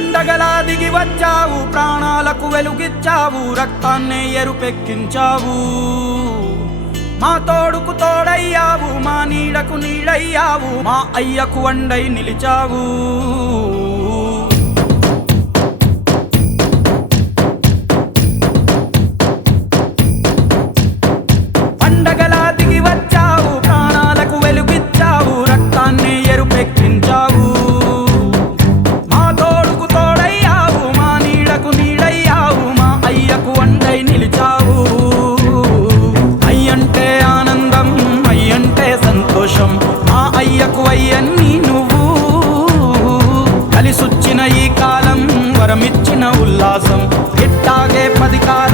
పండగలా దిగి వచ్చావు, ప్రాణాలకు వెలుగిచ్చావు, రక్తాన్నే ఎరుపెక్కించావు. మా తోడుకు తోడయ్యావు, మా నీడకు నీడయ్యావు, మా అయ్యకు వండై నిలిచావు. పండగలా దిగి వచ్చావు, ప్రాణాలకు వెలుగిచ్చావు, రక్తాన్నే ఎరుపెక్కించావు. మా తోడుకు తోడయ్యావు, మా నీడకు నీడయ్యావు, మా అయ్యకు వండై నిలిచావు. అయ్యంటే ఆనందం, అయ్యంటే సంతోషం, మా అయ్యకు అయ్యన్ని నువ్వు. కలిసొచ్చిన ఈ కాలం వరమిచ్చిన ఉల్లాసం, ఇట్టాగే 10 కాలం